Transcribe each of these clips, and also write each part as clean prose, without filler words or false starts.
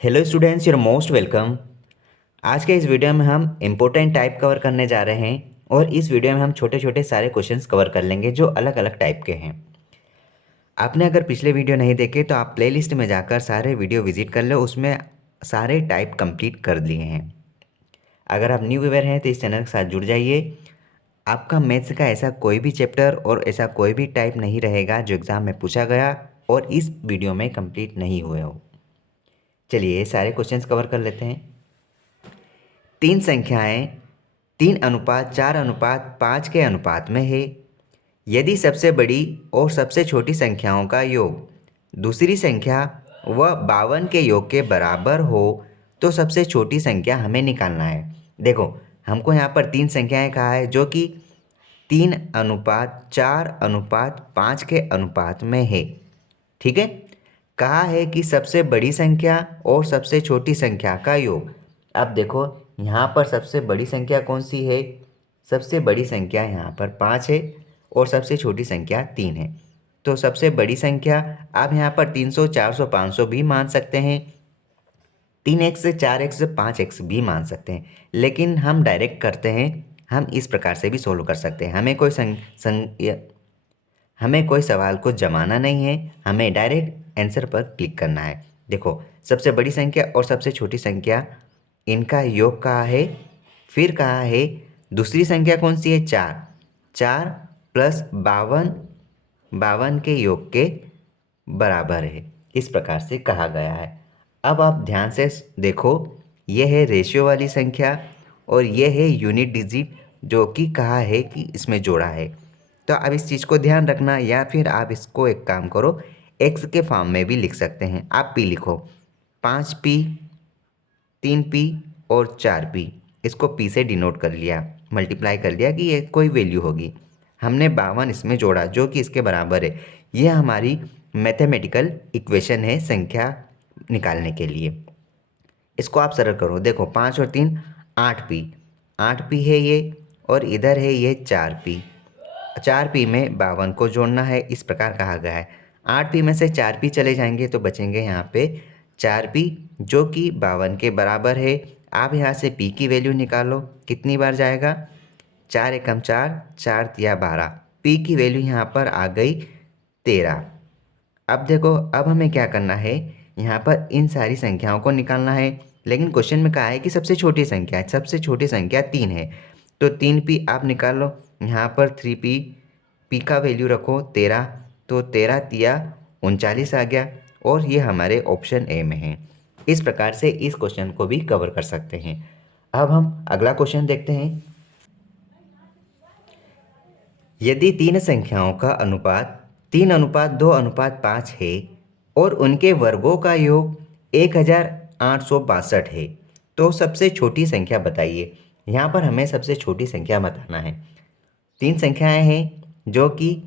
Hello students, your most welcome. आज के इस वीडियो में हम इम्पोर्टेंट टाइप कवर करने जा रहे हैं और इस वीडियो में हम छोटे छोटे सारे क्वेश्चंस कवर कर लेंगे जो अलग अलग टाइप के हैं। आपने अगर पिछले वीडियो नहीं देखे तो आप प्लेलिस्ट में जाकर सारे वीडियो विजिट कर लो, उसमें सारे टाइप कंप्लीट कर दिए हैं। अगर आप न्यू व्यूअर हैं तो इस चैनल के साथ जुड़ जाइए। आपका मैथ्स का ऐसा कोई भी चैप्टर और ऐसा कोई भी टाइप नहीं रहेगा जो एग्ज़ाम में पूछा गया और इस वीडियो में कंप्लीट नहीं हुए हो। चलिए सारे क्वेश्चंस कवर कर लेते हैं। तीन संख्याएं 3:4:5 के अनुपात में है। यदि सबसे बड़ी और सबसे छोटी संख्याओं का योग दूसरी संख्या व 52 के योग के बराबर हो तो सबसे छोटी संख्या हमें निकालना है। देखो, हमको यहाँ पर तीन संख्याएं कहा है जो कि 3:4:5 के अनुपात में है। ठीक है, कहा है कि सबसे बड़ी संख्या और सबसे छोटी संख्या का योग। अब देखो, यहाँ पर सबसे बड़ी संख्या कौन सी है? सबसे बड़ी संख्या यहाँ पर 5 है और सबसे छोटी संख्या 3 है। तो सबसे बड़ी संख्या आप यहाँ पर 300, 400, 500 भी मान सकते हैं, 3x, 4x, 5x भी मान सकते हैं, लेकिन हम डायरेक्ट करते हैं। हम इस प्रकार से भी सोल्व कर सकते हैं। हमें कोई सवाल को जमाना नहीं है, हमें डायरेक्ट आंसर पर क्लिक करना है। देखो, सबसे बड़ी संख्या और सबसे छोटी संख्या इनका योग कहा है, फिर कहा है दूसरी संख्या कौन सी है? 4। 4 प्लस 52, 52 के योग के बराबर है, इस प्रकार से कहा गया है। अब आप ध्यान से देखो, यह है रेशियो वाली संख्या और यह है यूनिट डिजिट जो कि कहा है कि इसमें जोड़ा है। तो अब इस चीज़ को ध्यान रखना, या फिर आप इसको एक काम करो, एक्स के फॉर्म में भी लिख सकते हैं। आप पी लिखो, 5p, 3p और 4p। इसको p से डिनोट कर लिया, मल्टीप्लाई कर लिया कि ये कोई वैल्यू होगी। हमने 52 इसमें जोड़ा जो कि इसके बराबर है। यह हमारी मैथमेटिकल इक्वेशन है संख्या निकालने के लिए। इसको आप सरल करो, देखो 5 और 3 8p, 8p है ये, और इधर है ये 4p। 4p में 52 को जोड़ना है, इस प्रकार कहा गया है। 8p में से 4p चले जाएंगे तो बचेंगे यहाँ पे 4p जो कि 52 के बराबर है। आप यहाँ से p की वैल्यू निकालो, कितनी बार जाएगा? 4 एकम 4, 4 तिया 12, p की वैल्यू यहाँ पर आ गई 13। अब देखो, अब हमें क्या करना है, यहाँ पर इन सारी संख्याओं को निकालना है, लेकिन क्वेश्चन में कहा है कि सबसे छोटी संख्या है। सबसे छोटी संख्या 3 है, तो 3p आप निकाल लो। यहाँ पर 3p, p का वैल्यू रखो 13, तो 13 तिया 39 आ गया, और ये हमारे ऑप्शन ए में है। इस प्रकार से इस क्वेश्चन को भी कवर कर सकते हैं। अब हम अगला क्वेश्चन देखते हैं। यदि तीन संख्याओं का अनुपात 3:2:5 है और उनके वर्गों का योग 1862 है तो सबसे छोटी संख्या बताइए। यहाँ पर हमें सबसे छोटी संख्या बताना है। तीन संख्याएं हैं जो कि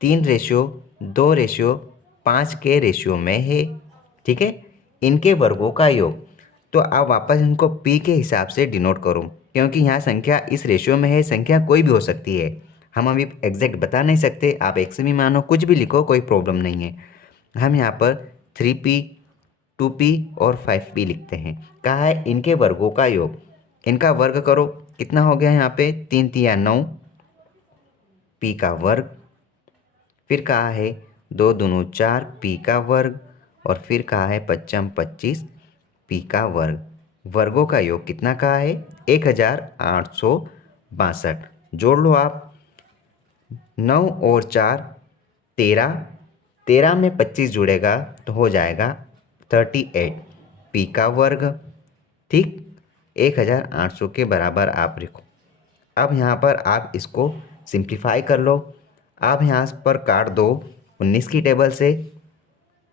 3:2:5 के रेशियो में है। ठीक है, इनके वर्गों का योग, तो आप वापस इनको p के हिसाब से डिनोट करो, क्योंकि यहाँ संख्या इस रेशियो में है। संख्या कोई भी हो सकती है, हम अभी एग्जैक्ट बता नहीं सकते। आप x भी मानो, कुछ भी लिखो, कोई प्रॉब्लम नहीं है। हम यहाँ पर 3p, 2p और 5p लिखते हैं। कहा है इनके वर्गों का योग, इनका वर्ग करो, कितना हो गया यहाँ पे? 3 तिया 9, p का वर्ग, फिर कहा है 2 दूनी 4 p का वर्ग, और फिर कहा है 5 25 p का वर्ग। वर्गों का योग कितना कहा है? 1862। जोड़ लो आप, 9 और 4 13, 13 में 25 जुड़ेगा तो हो जाएगा 38 p का वर्ग। ठीक, 1800 के बराबर आप लिखो। अब यहाँ पर आप इसको सिंप्लीफाई कर लो। आप यहाँ पर काट दो 19 की टेबल से,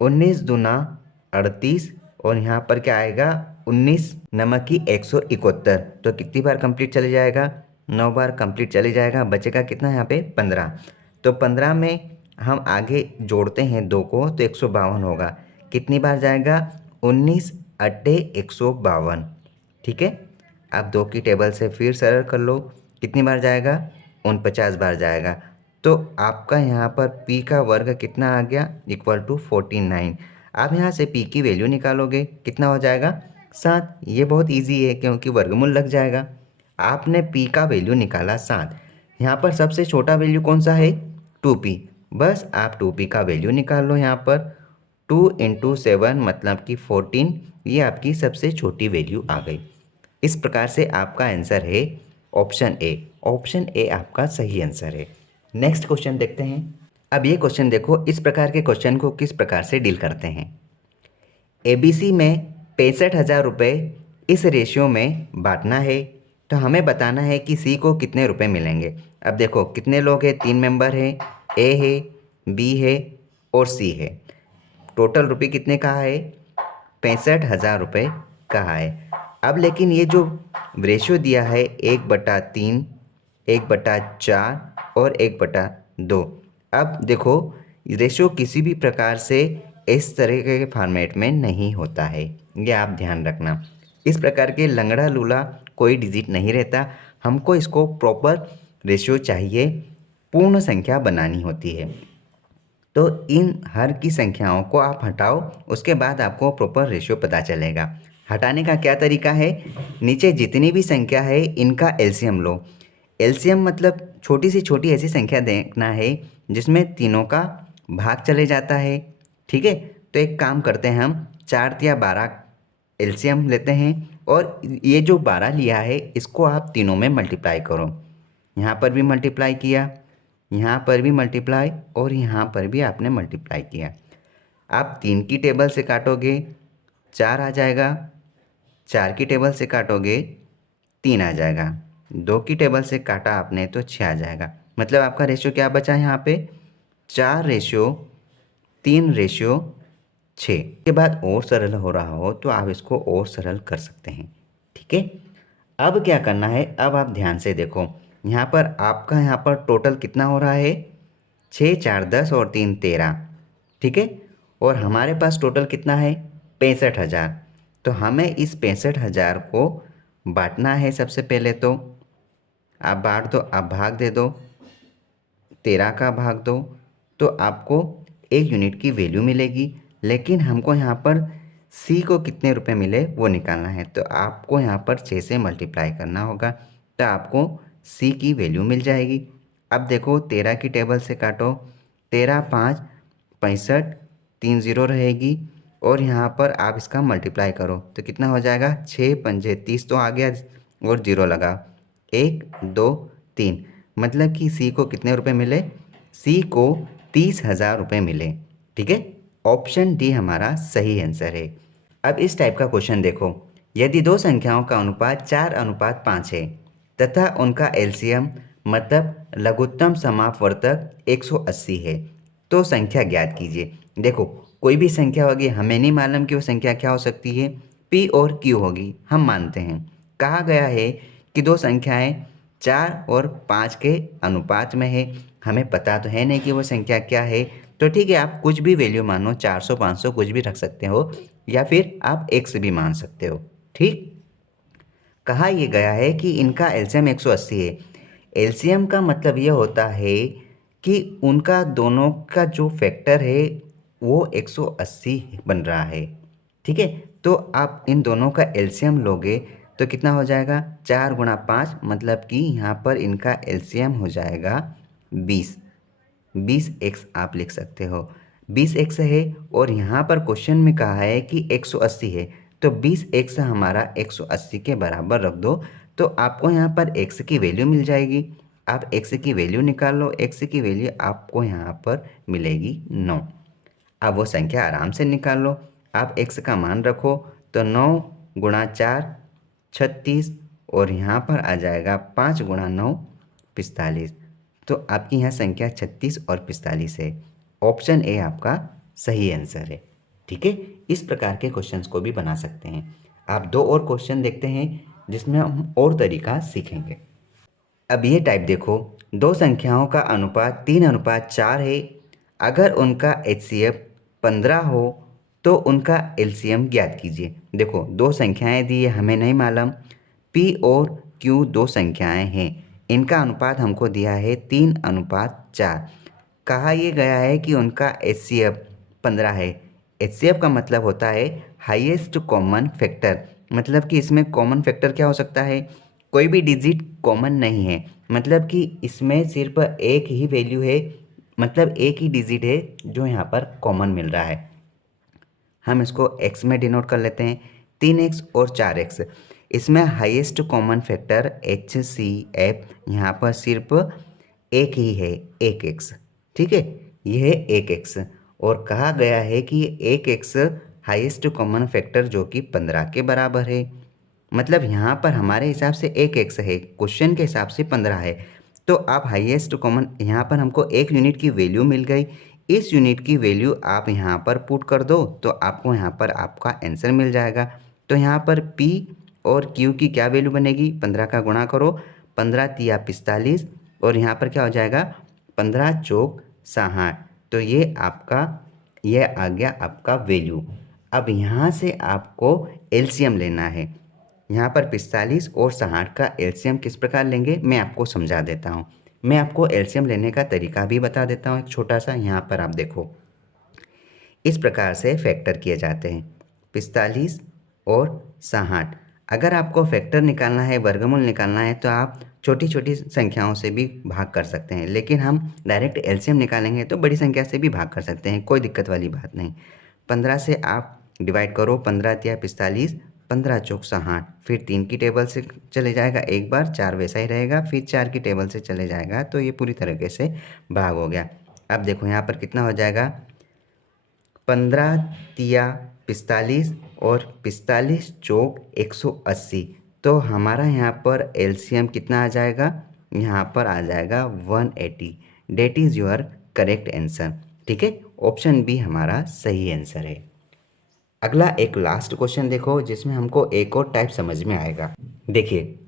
19 दूना 38, और यहाँ पर क्या आएगा? 19 नमक की 171, तो कितनी बार कंप्लीट चले जाएगा? 9 बार कंप्लीट चले जाएगा। बचेगा कितना यहाँ पे? 15। तो 15 में हम आगे जोड़ते हैं 2 को तो 152 होगा। कितनी बार जाएगा? 19 अट्ठे 152। ठीक है, आप 2 की टेबल से फिर सरल कर लो, कितनी बार जाएगा? 49 बार जाएगा। तो आपका यहाँ पर p का वर्ग कितना आ गया? Equal to 49। आप यहाँ से p की वैल्यू निकालोगे, कितना हो जाएगा 7। ये बहुत इजी है क्योंकि वर्गमूल लग जाएगा। आपने p का वैल्यू निकाला 7। यहाँ पर सबसे छोटा वैल्यू कौन सा है 2p। बस आप 2p का वैल्यू निकाल लो। यहाँ पर 2 × 7 मतलब कि 14, ये आपकी सबसे छोटी वैल्यू आ गई। इस प्रकार से आपका आंसर है ऑप्शन ए। ऑप्शन ए आपका सही आंसर है। नेक्स्ट क्वेश्चन देखते हैं। अब ये क्वेश्चन देखो, इस प्रकार के क्वेश्चन को किस प्रकार से डील करते हैं। एबीसी में 65,000 रुपये इस रेशियो में बांटना है, तो हमें बताना है कि सी को कितने रुपए मिलेंगे। अब देखो कितने लोग हैं, 3 मेंबर हैं, ए है, बी है और सी है। टोटल रुपये कितने कहा है 65,000 रुपये कहा है। अब लेकिन ये जो रेशियो दिया है 1/3, 1/4 और 1/2। अब देखो रेशियो किसी भी प्रकार से इस तरह के फॉर्मेट में नहीं होता है, ये आप ध्यान रखना। इस प्रकार के लंगड़ा लूला कोई डिजिट नहीं रहता, हमको इसको प्रॉपर रेशियो चाहिए, पूर्ण संख्या बनानी होती है। तो इन हर की संख्याओं को आप हटाओ, उसके बाद आपको प्रॉपर रेशियो पता चलेगा। हटाने का क्या तरीका है, नीचे जितनी भी संख्या है इनका एलसीएम लो। एलसीएम मतलब छोटी से छोटी ऐसी संख्या देखना है जिसमें तीनों का भाग चले जाता है। ठीक है, तो एक काम करते हैं, हम 4 या 12 एलसीएम लेते हैं और ये जो 12 लिया है इसको आप तीनों में मल्टीप्लाई करो। यहाँ पर भी मल्टीप्लाई किया, यहाँ पर भी मल्टीप्लाई और यहाँ पर भी आपने मल्टीप्लाई किया। आप 3 की टेबल से काटोगे 4 आ जाएगा, 4 की टेबल से काटोगे 3 आ जाएगा, 2 की टेबल से काटा आपने तो 6 आ जाएगा। मतलब आपका रेशियो क्या बचा यहाँ पे 4:3:6। के बाद और सरल हो रहा हो तो आप इसको और सरल कर सकते हैं। ठीक है, अब क्या करना है, अब आप ध्यान से देखो, यहाँ पर आपका यहाँ पर टोटल कितना हो रहा है 6 4 10 और 3 13। ठीक है, और हमारे पास टोटल कितना है 65,000। तो हमें इस 65,000 को बांटना है। सबसे पहले तो आप बांट दो, आप भाग दे दो, 13 का भाग दो, तो आपको 1 यूनिट की वैल्यू मिलेगी। लेकिन हमको यहाँ पर सी को कितने रुपए मिले वो निकालना है, तो आपको यहाँ पर 6 से मल्टीप्लाई करना होगा, तो आपको सी की वैल्यू मिल जाएगी। अब देखो 13 की टेबल से काटो, 13 5 65, 3 0 रहेगी और यहाँ पर आप इसका मल्टीप्लाई करो तो कितना हो जाएगा 6 पंजे 30 तो आ गया और 0 लगा, 1 2 3। मतलब कि सी को कितने रुपए मिले, सी को 30,000 रुपये मिले। ठीक है, ऑप्शन डी हमारा सही आंसर है। अब इस टाइप का क्वेश्चन देखो, यदि दो संख्याओं का अनुपात 4:5 है तथा उनका एलसीएम मतलब लघुत्तम समापवर्तक 180 है, तो संख्या ज्ञात कीजिए। देखो कोई भी संख्या होगी, हमें नहीं मालूम कि वो संख्या क्या हो सकती है, पी और क्यू होगी, हम मानते हैं। कहा गया है कि दो संख्याएं 4 और 5 के अनुपात में है, हमें पता तो है नहीं कि वो संख्या क्या है। तो ठीक है, आप कुछ भी वैल्यू मानो, 400 500 कुछ भी रख सकते हो, या फिर आप x भी मान सकते हो। ठीक, कहा यह गया है कि इनका एलसीएम 180 है। एलसीएम का मतलब यह होता है कि उनका दोनों का जो फैक्टर है वो 180 बन रहा है। ठीक है, तो आप इन दोनों का एलसीएम लोगे तो कितना हो जाएगा 4 × 5, मतलब कि यहाँ पर इनका एलसीएम हो जाएगा 20। 20x आप लिख सकते हो, 20x है और यहाँ पर क्वेश्चन में कहा है कि 180 है, तो 20x हमारा 180 के बराबर रख दो, तो आपको यहाँ पर x की वैल्यू मिल जाएगी। आप x की वैल्यू निकाल लो, x की वैल्यू आपको यहाँ पर मिलेगी 9। अब वो संख्या आराम से निकाल लो, आप x का मान रखो तो 9 × 4 36 और यहाँ पर आ जाएगा 5 × 9 45। तो आपकी यहाँ संख्या 36 और 45 है। ऑप्शन ए आपका सही आंसर है। ठीक है, इस प्रकार के क्वेश्चंस को भी बना सकते हैं आप। 2 और क्वेश्चन देखते हैं जिसमें हम और तरीका सीखेंगे। अब ये टाइप देखो, दो संख्याओं का अनुपात 3:4 है। अगर उनका एचसीएफ 15 हो तो उनका एलसीएम ज्ञात कीजिए। देखो दो संख्याएं दी है, हमें नहीं मालूम, पी और क्यू दो संख्याएं हैं, इनका अनुपात हमको दिया है 3:4। कहा यह गया है कि उनका एचसीएफ 15 है। HCF का मतलब होता है हाईएस्ट कॉमन फैक्टर, मतलब कि इसमें कॉमन फैक्टर क्या हो सकता है, कोई भी डिजिट कॉमन नहीं है, मतलब कि इसमें सिर्फ एक ही वैल्यू है, मतलब एक ही डिजिट है जो यहाँ पर कॉमन मिल रहा है। हम इसको x में डिनोट कर लेते हैं, 3x और 4x। इसमें हाईएस्ट कॉमन फैक्टर HCF यहाँ पर सिर्फ एक ही है, 1x। ठीक है, यह है 1x, और कहा गया है कि 1x हाईएस्ट कॉमन फैक्टर जो कि 15 के बराबर है। मतलब यहाँ पर हमारे हिसाब से 1x है, क्वेश्चन के हिसाब से 15 है। तो आप हाईएस्ट कॉमन, यहाँ पर हमको एक यूनिट की वैल्यू मिल गई, इस यूनिट की वैल्यू आप यहाँ पर पुट कर दो तो आपको यहाँ पर आपका आंसर मिल जाएगा। तो यहाँ पर P और Q की क्या वैल्यू बनेगी, 15 का गुणा करो, 15 तिया 45, और यहाँ पर क्या हो जाएगा, 15 चौक 60। तो ये आ गया आपका वैल्यू। अब यहाँ से आपको एलसीएम लेना है। यहाँ पर 45 और 60 का एलसीएम किस प्रकार लेंगे मैं आपको समझा देता हूँ। मैं आपको एलसीएम लेने का तरीका भी बता देता हूँ एक छोटा सा। यहाँ पर आप देखो, इस प्रकार से फैक्टर किए जाते हैं 45 और 60। अगर आपको फैक्टर निकालना है, वर्गमूल निकालना है, तो आप छोटी छोटी संख्याओं से भी भाग कर सकते हैं, लेकिन हम डायरेक्ट एलसीएम निकालेंगे तो बड़ी संख्या से भी भाग कर सकते हैं, कोई दिक्कत वाली बात नहीं। 15 से आप डिवाइड करो, 15 तिया 45, 15 चौक 60, फिर 3 की टेबल से चले जाएगा एक बार, 4 वैसा ही रहेगा, फिर 4 की टेबल से चले जाएगा, तो ये पूरी तरीके से भाग हो गया। अब देखो यहाँ पर कितना हो जाएगा, 15 तिया 45 और 45 चौक 180। तो हमारा यहाँ पर एलसीएम कितना आ जाएगा, यहाँ पर आ जाएगा 180। That is your correct answer. ठीक है, ऑप्शन बी हमारा सही आंसर है। अगला एक लास्ट क्वेश्चन देखो, जिसमें हमको एक और टाइप समझ में आएगा। देखिए,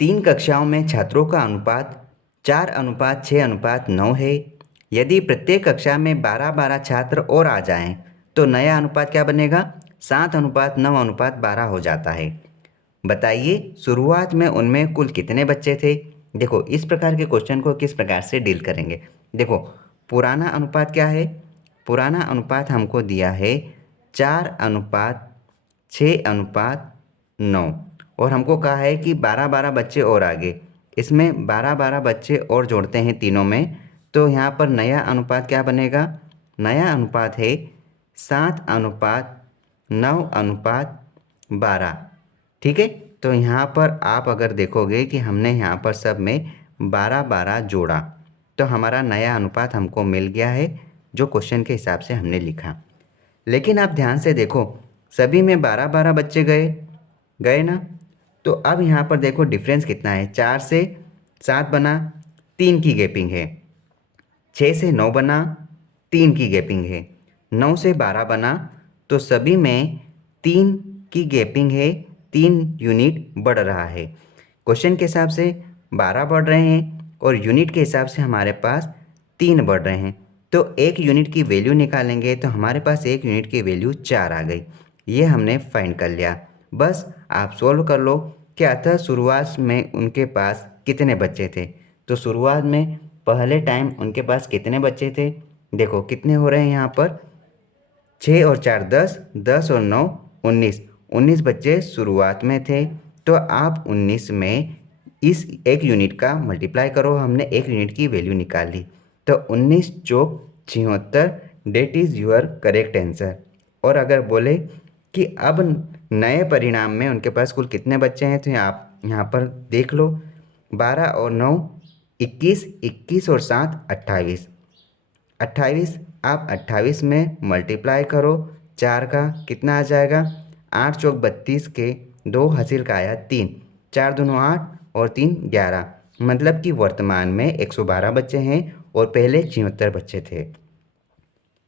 3 कक्षाओं में छात्रों का अनुपात 4:6:9 है। यदि प्रत्येक कक्षा में 12-12 छात्र और आ जाएं, तो नया अनुपात क्या बनेगा, 7:9:12 हो जाता है। बताइए शुरुआत में उनमें कुल कितने बच्चे थे। देखो, इस प्रकार के क्वेश्चन को किस प्रकार से डील करेंगे। देखो, पुराना अनुपात क्या है, पुराना अनुपात हमको दिया है 4:6:9, और हमको कहा है कि 12-12 बच्चे और आगे, इसमें 12-12 बच्चे और जोड़ते हैं तीनों में, तो यहाँ पर नया अनुपात क्या बनेगा, नया अनुपात है 7:9:12। ठीक है, तो यहाँ पर आप अगर देखोगे कि हमने यहाँ पर सब में 12-12 जोड़ा, तो हमारा नया अनुपात हमको मिल गया है, जो क्वेश्चन के हिसाब से हमने लिखा। लेकिन आप ध्यान से देखो, सभी में 12-12 बच्चे गए ना, तो अब यहाँ पर देखो डिफरेंस कितना है, 4 से 7 बना, 3 की गैपिंग है, 6 से 9 बना, 3 की गैपिंग है, 9 से 12 बना, तो सभी में 3 की गैपिंग है, 3 यूनिट बढ़ रहा है। क्वेश्चन के हिसाब से 12 बढ़ रहे हैं और यूनिट के हिसाब से हमारे पास 3 बढ़ रहे हैं, तो एक यूनिट की वैल्यू निकालेंगे तो हमारे पास एक यूनिट की वैल्यू 4 आ गई। ये हमने फाइंड कर लिया। बस आप सोल्व कर लो क्या था, शुरुआत में उनके पास कितने बच्चे थे। तो शुरुआत में पहले टाइम उनके पास कितने बच्चे थे, देखो कितने हो रहे हैं यहाँ पर, 6 और 4 10, 10 और 9 19, 19 बच्चे शुरुआत में थे। तो आप 19 में इस एक यूनिट का मल्टीप्लाई करो, हमने एक यूनिट की वैल्यू निकाल ली, तो 19 चौक 76, that is your correct answer. और अगर बोले कि अब नए परिणाम में उनके पास कुल कितने बच्चे हैं, तो आप यहाँ पर देख लो, 12 और 9 21, 21 और 7 28, 28 आप 28 में मल्टीप्लाई करो, 4 का कितना आ जाएगा, 8 चौक 32 के 2 हासिल का आया 3, 4 दूनो 8 और 3 11, मतलब कि वर्तमान में 112 बच्चे हैं और पहले 76 बच्चे थे।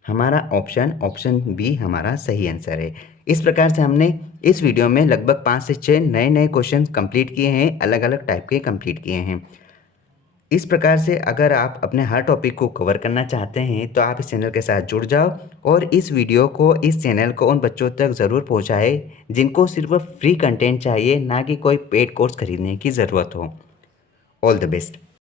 हमारा ऑप्शन बी हमारा सही आंसर है। इस प्रकार से हमने इस वीडियो में लगभग 5 से 6 नए नए क्वेश्चन कंप्लीट किए हैं, अलग अलग टाइप के कंप्लीट किए हैं। इस प्रकार से अगर आप अपने हर टॉपिक को कवर करना चाहते हैं तो आप इस चैनल के साथ जुड़ जाओ और इस वीडियो को, इस चैनल को उन बच्चों तक ज़रूर पहुंचाएं जिनको सिर्फ फ्री कंटेंट चाहिए, ना कि कोई पेड कोर्स खरीदने की ज़रूरत हो। All the best.